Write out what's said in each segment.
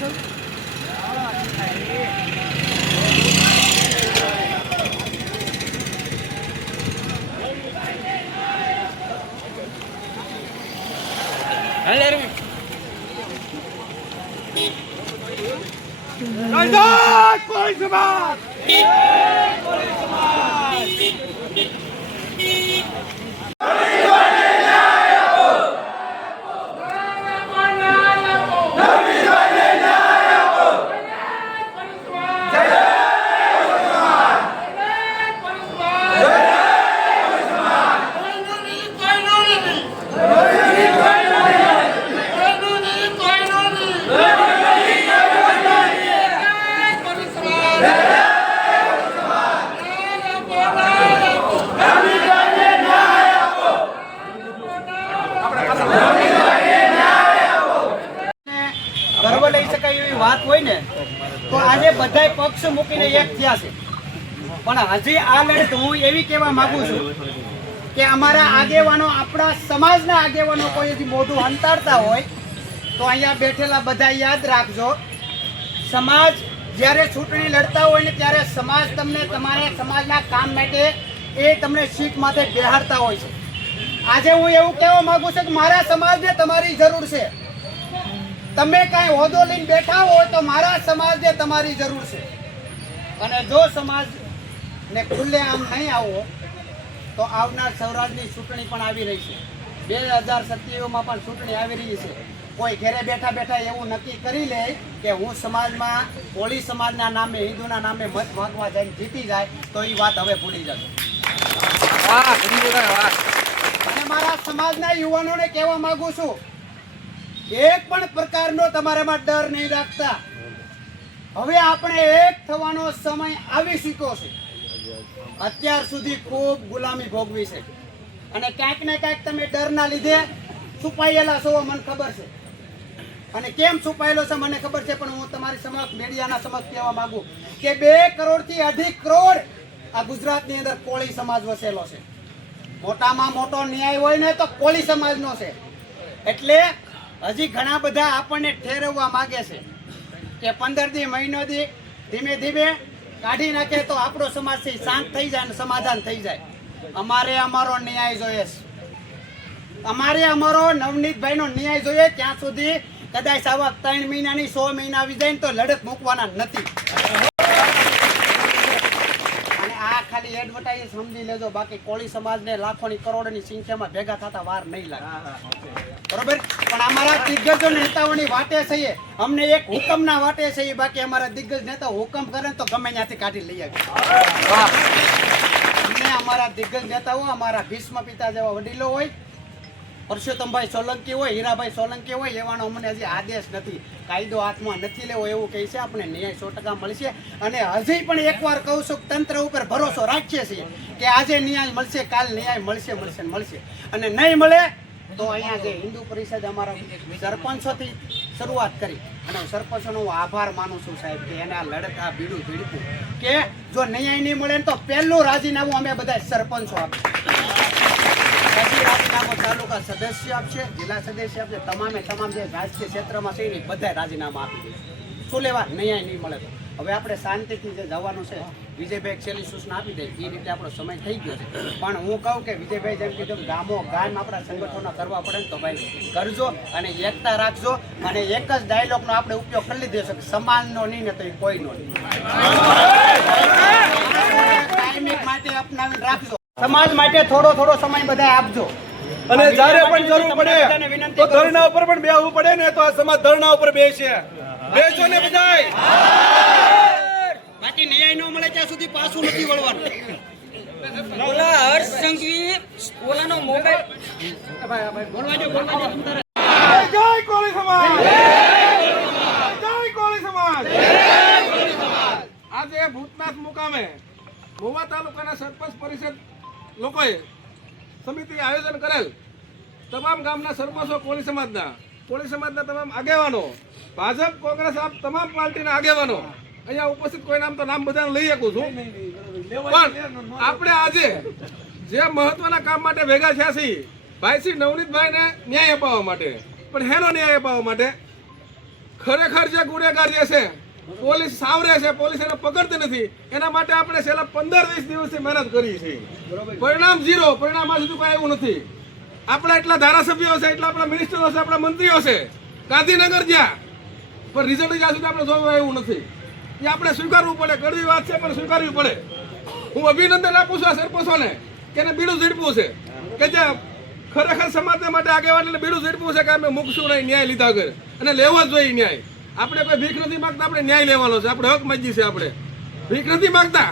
Obrigado. Galera, Nós dois, Polícia Mar! Polícia Mar! બધાય પક્ષ મૂકીને એક થયા છે. પણ હજી આ લડત હું એવી કહેવા માંગુ છું કે અમારા આગેવાનો, આપણા સમાજના આગેવાનો કોઈ મોઢું હંતાડતા હોય, તો અહીંયા બેઠેલા બધા યાદ રાખજો. સમાજ જ્યારે ચૂંટણી લડતા હોય ને ત્યારે સમાજ તમને તમારા સમાજના કામ માટે એ તમને સીટ માટે બેહાડતા હોય છે. આજે હું એવું કહેવા માગું છું કે મારા સમાજને તમારી જરૂર છે. તમે કાંઈ હોદો લઈને બેઠા હોય તો મારા સમાજને તમારી જરૂર છે. અને જો સમાજ ને ખુલ્લે આમ નહીં આવો તો આવનાર સૌરાજની ચૂંટણી પણ આવી રહી છે. બે હજાર સત્યાવીસમાં પણ ચૂંટણી આવી રહી છે. કોઈ ઘરે બેઠા બેઠા એવું નક્કી કરી લે કે હું સમાજમાં કોળી સમાજના નામે હિન્દુના નામે મત માંગવા જઈને જીતી જાય તો એ વાત હવે ભૂલી જશે. અને મારા સમાજના યુવાનોને કહેવા માગું છું એક પણ પ્રકારનો તમારામાં ડર નહીં રાખતા. હવે આપણે એક થવાનો સમય આવી ચૂક્યો છે. અત્યાર સુધી ખૂબ ગુલામી ભોગવી છે. અને ક્યાંક ને ક્યાંક તમે ડરના લીધે છુપાયેલા છો, મને ખબર છે. અને કેમ છુપાયેલો છે, મને ખબર છે, પણ હું તમારી સમક્ષ, મીડિયાના સમક્ષ કહેવા માંગુ કે બે કરોડથી અઢી કરોડ આ ગુજરાતની અંદર કોળી સમાજ વસેલો છે. મોટામાં મોટો ન્યાય હોય ને તો કોળી સમાજનો છે. એટલે હજી ઘણા બધા આપણને ઠેરવવા માગે છે કે પંદર દી મહિનો દી ધીમે ધીમે કાઢી નાખે તો આપણો સમાજ છે શાંત થઈ જાય અને સમાધાન થઈ જાય. અમારે અમારો ન્યાય જોઈએ અમારે અમારો નવનીતભાઈનો ન્યાય જોઈએ ત્યાં સુધી કદાચ આવા ત્રણ મહિનાની સો મહિના આવી જાય તો લડત મૂકવાના નથી. આ ખાલી એડવર્ટાઇઝ સમજી લેજો બાકી કોળી સમાજને લાખોની કરોડોની સંખ્યામાં ભેગા થતા વાર નહીં લાગે. બરોબર? પણ અમારા દિગ્ગજો નેતાઓની વાટે છે અમને એક હુકમના વાટે છે બાકી અમારા દિગ્ગજ નેતા હુકમ કરે તો ગમે ત્યાંથી કાઢી લઈ આવે. અમને અમારા દિગ્ગજ નેતાઓ અમારા ભીષ્મ પિતા જેવા વડીલો હોય પરસોત્તમભાઈ સોલંકી હોય, હીરાભાઈ સોલંકી હોય એવાનો અમને હજી આદેશ નથી. કાયદો હાથમાં નથી લેવો એવું કહે છે આપણે ન્યાય સો ટકા મળશે. અને હજી પણ એકવાર કહું છું તંત્ર ઉપર ભરોસો રાખીએ છીએ કે આજે ન્યાય મળશે, કાલ ન્યાય મળશે મળશે મળશે. અને નહીં મળે તો અહીંયા જે હિન્દુ પરિષદ અમારા સરપંચોથી શરૂઆત કરી. અને સરપંચનો હું આભાર માનું છું સાહેબ કે એના લડતા બીડું ભીડકું કે જો ન્યાય નહીં મળે તો પહેલું રાજીનામું અમે બધા સરપંચો આપીએ. રાજીનામું તાલુકા સદસ્ય આપશે જિલ્લા સદસ્ય આપશે તમામે તમામ જે રાજકીય ક્ષેત્રમાં છે ને બધા રાજીનામા આપી દેશે. શું લેવા? ન્યાય નહીં મળે તો. હવે આપણે શાંતિથી જે જવાનું છે વિજયભાઈ છેલ્લી સૂચના આપી દે એ રીતે આપણો સમય થઈ ગયો છે. પણ હું કહું કે વિજયભાઈ જેમ કીધું ગામો ગામ આપણા સંગઠનો કરવા પડે ને તો ભાઈ કરજો અને એકતા રાખજો અને એક જ ડાયલોગનો આપણે ઉપયોગ કરી લીધો છે સમાનનો નહીં ને તો એ કોઈનો નહીં. કાયમિક માટે અપનાવીને રાખજો. સમાજ માટે થોડો થોડો સમય બધા આપજો. અને જ્યારે પણ જરૂર પડે વિનંતી તો ધરણા ઉપર પણ બેહવું પડે ને તો આ સમાજ ધરણા ઉપર બેસે. બેસો ને બધાય. બાકી ન્યાય ન મળે ત્યાં સુધી પાછું નથી વળવાનું. ઓલા હર્ષ સંઘવી ઓલાનો મોબાઈલ બોલવા દો, બોલવા દો, જય કોળી સમાજ. જય કોળી સમાજ. આજે ભૂતનાથ મુકામે ગોવા તાલુકાના સરપંચ પરિષદ લોકોએ સમિતિ આયોજન કરેલ તમામ ગામના સરપંચો કોળી સમાજના કોળી સમાજના તમામ આગેવાનો ભાજપ કોંગ્રેસ આપ તમામ પાર્ટીના આગેવાનો અહીંયા ઉપસ્થિત કોઈ નામ તો નામ બધાને લઈ શકું છું. પણ આપણે આજે જે મહત્વના કામ માટે ભેગા થયા છીએ ભાઈ શ્રી નવનીતભાઈને ન્યાય અપાવવા માટે. પણ હેનો ન્યાય અપાવવા માટે. ખરેખર જે ગુનેગાર જે છે પોલીસ સાવરે છે પોલીસ એને પકડતી નથી. એના માટે આપણે છેલ્લા પંદર વીસ દિવસથી મહેનત કરી છે. પરિણામ ઝીરો પરિણામ આ સુધી કોઈ એવું નથી. આપણા એટલા ધારાસભ્યો છે એટલા આપણા મિનિસ્ટરો છે આપણા મંત્રીઓ છે. ગાંધીનગર જ્યાં પણ રિઝલ્ટ જ્યાં સુધી આપણે જોવા એવું નથી. એ આપણે સ્વીકારવું પડે કડવી વાત છે પણ સ્વીકારવી પડે. હું અભિનંદન આપું છું આ સરપંચોને કે એને બીડું ઝીડપું છે. કે જે ખરેખર સમાજ માટે આગેવાન એટલે બીડું ઝીડપું છે કે અમે મૂકશું નહીં ન્યાય લીધા વગર. અને લેવો જ જોઈએ ન્યાય. આપણે કોઈ ભીખ નથી માગતા, આપણે ન્યાય લેવાનો છે. આપણે હક મજી છે આપણે. ભીખ નથી માગતા.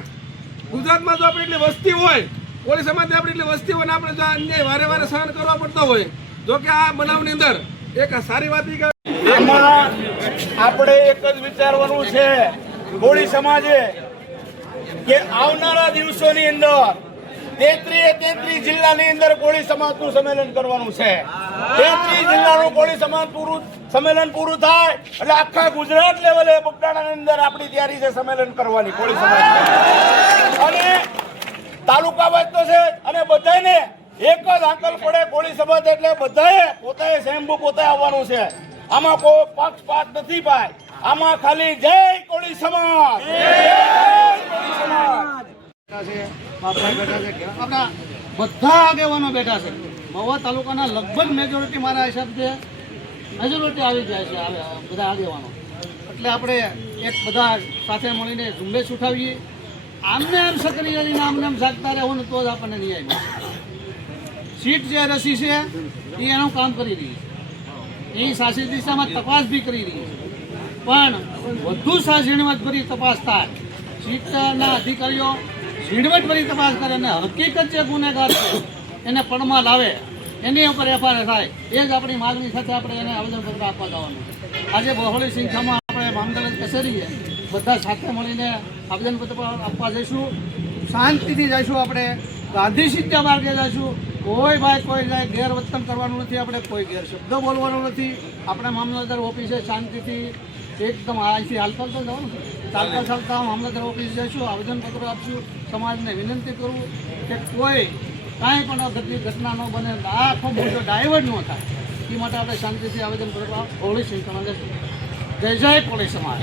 ગુજરાતમાં જો આપણે એટલી વસ્તી હોય, કોળી સમાજની આપણે એટલી વસ્તી હોય ને આપણે જો અન્યાય વારે વારે સહન કરવા પડતો હોય, જો કે આ બનાવની અંદર એક સારી વાત આપણે એક જ વિચારવાનું છે, કોળી સમાજે, કે આવનારા દિવસોની અંદર, તેત્રીએ તેત્રીસ જિલ્લાની અંદર કોળી સમાજનું સંમેલન કરવાનું છે. તેત્રીસ જિલ્લાનું કોળી સમાજ પૂરું સંમેલન પૂરું થાય એટલે આખા ગુજરાત લેવલે બગદાણાની અંદર આપણી તૈયારી છે સંમેલન કરવાની, કોળી સમાજ અને તાલુકા વાઇઝ તો છે અને બધાને એક જ આંકલ પડે કોળી સમાજ એટલે બધાએ પોતાએ સ્વયંભૂ પોતે આવવાનું છે. આમાં કોઈ પક્ષપાત નથી ભાઈ. આમાં ખાલી જય કોળી સમાજ. છે છે બધા આગેવાનો બેઠા છે. મહુવા તાલુકાના લગભગ મેજોરિટી મારા હિસાબથી મેજોરિટી આવી જાય છે બધા આગેવાનો. એટલે આપણે એક બધા સાથે મળીને ઝુંબેશ ઉઠાવીએ. આમને આમ સક્રિય રહીને આમને આમ જાગતા રહેવું ને તો જ આપણને ન્યાય મળે. સીટ જે રસી છે, એ એનું કામ કરી રહી છે. એ સાચી દિશામાં તપાસ બી કરી રહી છે. પણ વધુ ઝીણવટ ભરી તપાસ થાય. સીટના અધિકારીઓ ઝીણવટ ભરી તપાસ કરે અને હકીકત જે ગુનેગાર છે, એને પડમાં લાવે. એની ઉપર એફઆઈઆર થાય. એ જ આપણી માગણી સાથે આપણે એને આવેદનપત્ર આપવા જવાનું. આજે બહોળી સંખ્યામાં આપણે મામલતદાર કચેરીએ બધા સાથે મળીને આવેદનપત્ર આપવા જઈશું. શાંતિથી જઈશું આપણે. ગાંધી શિક્ષા માર્ગે જઈશું. કોઈ ભાઈ કોઈ જાય, ગેરવર્તન કરવાનું નથી, આપણે કોઈ ગેરશબ્દ બોલવાનો નથી. આપણે મામલતદાર ઓફિસે શાંતિથી એકદમ અહીંથી હાલતા તો જવાનું. ચાલતા ચાલતા મામલતદાર ઓફિસ જઈશું આવેદનપત્ર આપશું. સમાજને વિનંતી કરું કે કોઈ કાંઈ પણ અગત્યની ઘટના ન બને આખો મોટો ડાયવર્ટ ન થાય. એ માટે આપણે શાંતિથી આવેદન કરવા પોલીસ જય જય પોલીસ સમાજ.